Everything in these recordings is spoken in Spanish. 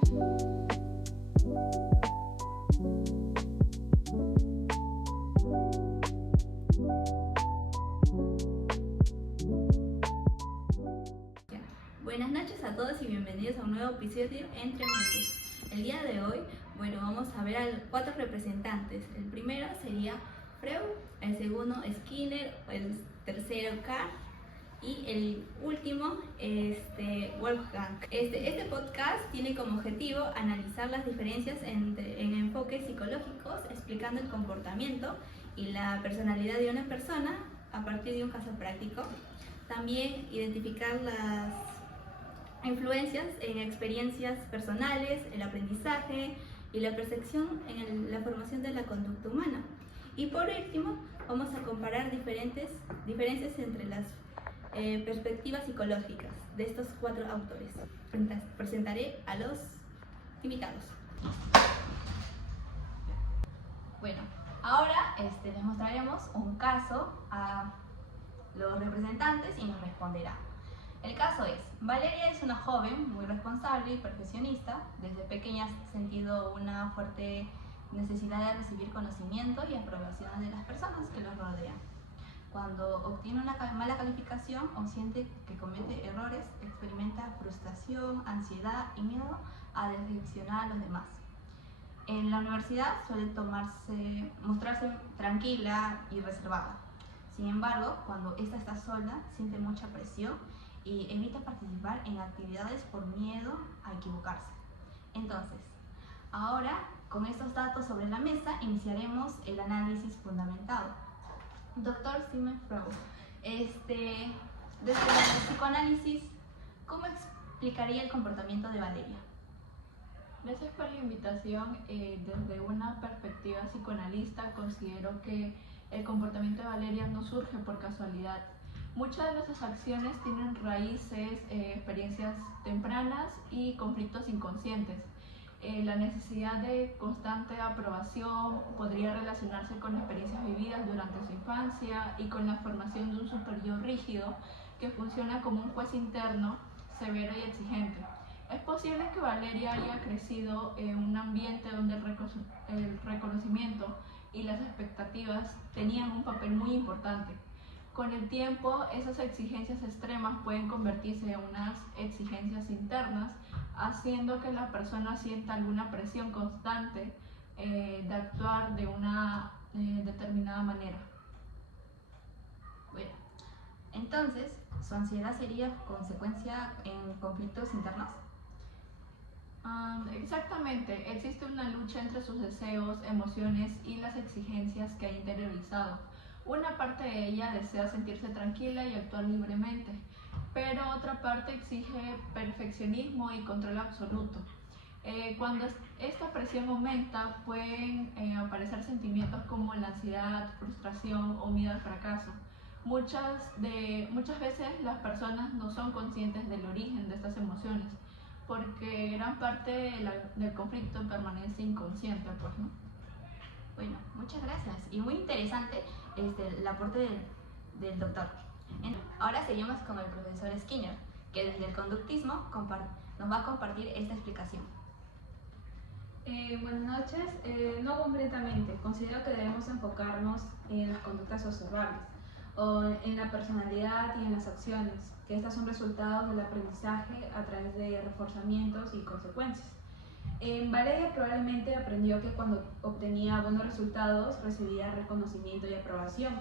Buenas noches a todos y bienvenidos a un nuevo episodio Entre Mentes. El día de hoy, vamos a ver a 4 representantes. El primero sería Freud, el segundo Skinner, el tercero Kant y el último Wolfgang. Este podcast tiene como objetivo analizar las diferencias en enfoques psicológicos, explicando el comportamiento y la personalidad de una persona a partir de un caso práctico. También identificar las influencias en experiencias personales, el aprendizaje y la percepción en la formación de la conducta humana. Y por último, vamos a comparar diferencias entre las perspectivas psicológicas de estos 4 autores. Presentaré a los invitados. Bueno, ahora les mostraremos un caso a los representantes y nos responderá. El caso es: Valeria es una joven muy responsable y perfeccionista. Desde pequeña ha sentido una fuerte necesidad de recibir conocimiento y aprobación de las personas que los rodean. Cuando obtiene una mala calificación o siente que comete errores, experimenta frustración, ansiedad y miedo a decepcionar a los demás. En la universidad suele mostrarse tranquila y reservada. Sin embargo, cuando esta está sola, siente mucha presión y evita participar en actividades por miedo a equivocarse. Entonces, ahora, con estos datos sobre la mesa, iniciaremos el análisis fundamentado. Doctor Sigmund Freud, desde el psicoanálisis, ¿cómo explicaría el comportamiento de Valeria? Gracias por la invitación. Desde una perspectiva psicoanalista, considero que el comportamiento de Valeria no surge por casualidad. Muchas de nuestras acciones tienen raíces, experiencias tempranas y conflictos inconscientes. La necesidad de constante aprobación podría relacionarse con experiencias vividas durante su infancia y con la formación de un superior rígido que funciona como un juez interno, severo y exigente. Es posible que Valeria haya crecido en un ambiente donde el reconocimiento y las expectativas tenían un papel muy importante. Con el tiempo, esas exigencias extremas pueden convertirse en unas exigencias internas, haciendo que la persona sienta alguna presión constante de actuar de una determinada manera. Bueno, entonces, ¿su ansiedad sería consecuencia en conflictos internos? Exactamente, existe una lucha entre sus deseos, emociones y las exigencias que ha interiorizado. Una parte de ella desea sentirse tranquila y actuar libremente, pero otra parte exige perfeccionismo y control absoluto. Cuando esta presión aumenta, pueden aparecer sentimientos como la ansiedad, frustración o miedo al fracaso. Muchas veces las personas no son conscientes del origen de estas emociones, porque gran parte del conflicto permanece inconsciente, pues, ¿no? Bueno, muchas gracias. Y muy interesante el aporte del doctor. Ahora seguimos con el profesor Skinner, que desde el conductismo nos va a compartir esta explicación. Buenas noches. No completamente. Considero que debemos enfocarnos en las conductas observables, o en la personalidad y en las acciones, que estas son resultados del aprendizaje a través de reforzamientos y consecuencias. Valeria probablemente aprendió que cuando obtenía buenos resultados recibía reconocimiento y aprobación.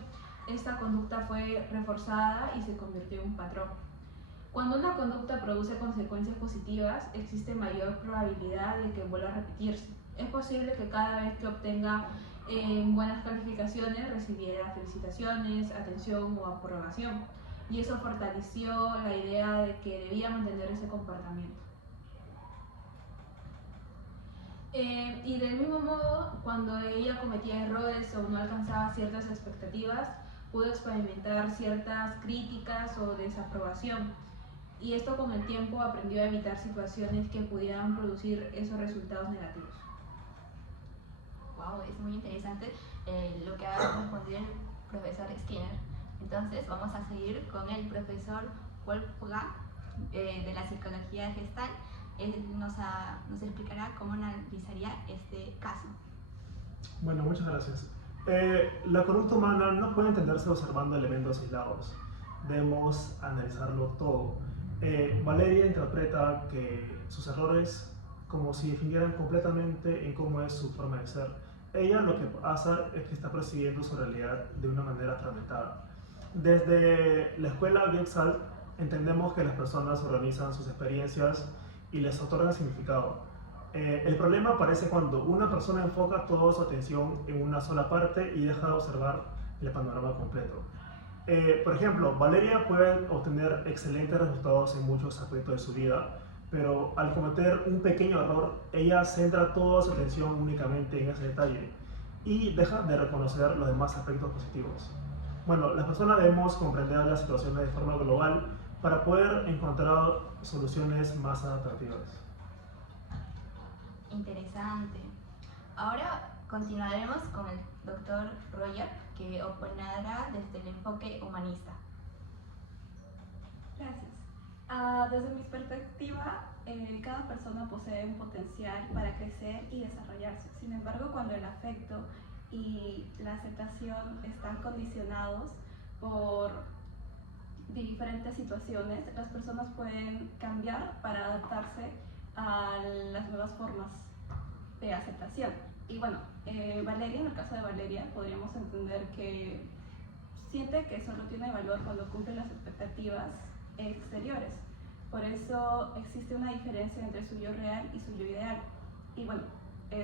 Esta conducta fue reforzada y se convirtió en un patrón. Cuando una conducta produce consecuencias positivas, existe mayor probabilidad de que vuelva a repetirse. Es posible que cada vez que obtenga buenas calificaciones recibiera felicitaciones, atención o aprobación, y eso fortaleció la idea de que debía mantener ese comportamiento. Y del mismo modo, cuando ella cometía errores o no alcanzaba ciertas expectativas, pudo experimentar ciertas críticas o desaprobación, y esto con el tiempo aprendió a evitar situaciones que pudieran producir esos resultados negativos. Wow, es muy interesante lo que ha respondido el profesor Skinner. Entonces vamos a seguir con el profesor Wolfgang de la psicología gestal. Él nos explicará cómo analizaría este caso. Bueno, muchas gracias. La conducta humana no puede entenderse observando elementos aislados. Debemos analizarlo todo. Valeria interpreta que sus errores como si definieran completamente en cómo es su forma de ser. Ella lo que pasa es que está percibiendo su realidad de una manera fragmentada. Desde la escuela Gestalt entendemos que las personas organizan sus experiencias y les otorgan significado. El problema aparece cuando una persona enfoca toda su atención en una sola parte y deja de observar el panorama completo. Por ejemplo, Valeria puede obtener excelentes resultados en muchos aspectos de su vida, pero al cometer un pequeño error, ella centra toda su atención únicamente en ese detalle y deja de reconocer los demás aspectos positivos. Bueno, las personas debemos comprender las situaciones de forma global para poder encontrar soluciones más adaptativas. Interesante. Ahora continuaremos con el doctor Roger, que opinará desde el enfoque humanista. Gracias. Desde mi perspectiva, cada persona posee un potencial para crecer y desarrollarse. Sin embargo, cuando el afecto y la aceptación están condicionados por diferentes situaciones, las personas pueden cambiar para adaptarse a las nuevas formas de aceptación. Y bueno, Valeria, en el caso de Valeria, podríamos entender que siente que solo tiene valor cuando cumple las expectativas exteriores. Por eso existe una diferencia entre su yo real y su yo ideal. Y bueno,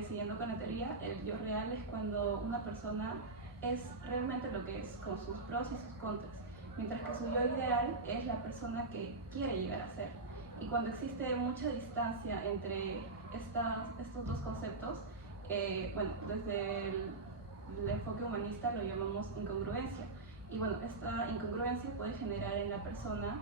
siguiendo con la teoría, el yo real es cuando una persona es realmente lo que es, con sus pros y sus contras, mientras que su yo ideal es la persona que quiere llegar a ser. Y cuando existe mucha distancia entre estos dos conceptos, bueno, desde el enfoque humanista lo llamamos incongruencia. Y bueno, esta incongruencia puede generar en la persona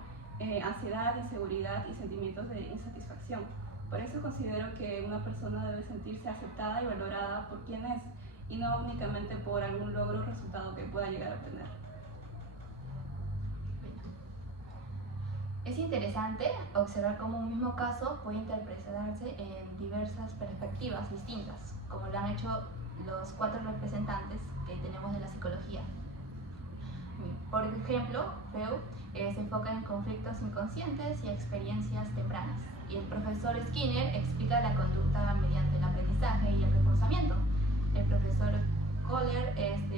ansiedad, inseguridad y sentimientos de insatisfacción. Por eso considero que una persona debe sentirse aceptada y valorada por quien es, y no únicamente por algún logro o resultado que pueda llegar a obtener. Es interesante observar cómo un mismo caso puede interpretarse en diversas perspectivas distintas, como lo han hecho los 4 representantes que tenemos de la psicología. Por ejemplo, Freud se enfoca en conflictos inconscientes y experiencias tempranas, y el profesor Skinner explica la conducta mediante el aprendizaje y el reforzamiento. El profesor Kohler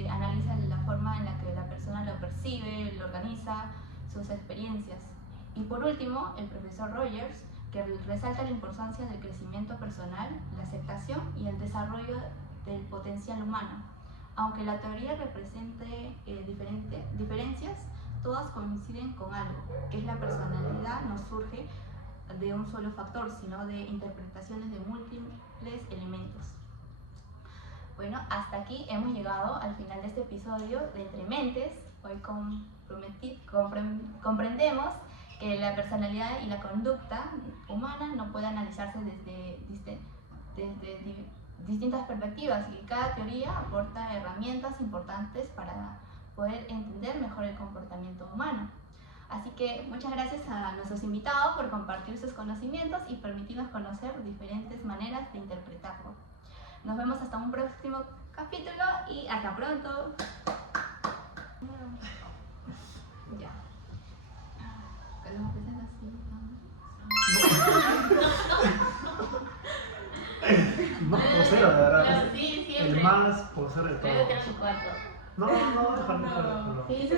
analiza la forma en la que la persona lo percibe, lo organiza, sus experiencias. Y por último, el profesor Rogers, que resalta la importancia del crecimiento personal, la aceptación y el desarrollo del potencial humano. Aunque la teoría represente diferencias, todas coinciden con algo, que es la personalidad no surge de un solo factor, sino de interpretaciones de múltiples elementos. Bueno, hasta aquí hemos llegado al final de este episodio de Entre Mentes. Hoy comprendemos que la personalidad y la conducta humana no puede analizarse desde distintas perspectivas, y cada teoría aporta herramientas importantes para poder entender mejor el comportamiento humano. Así que muchas gracias a nuestros invitados por compartir sus conocimientos y permitirnos conocer diferentes maneras de interpretarlo. Nos vemos hasta un próximo capítulo y hasta pronto. Ya. Más posero, de verdad. Sí, El más posero de todos. Creo que era su cuarto. No, déjalo. Sí,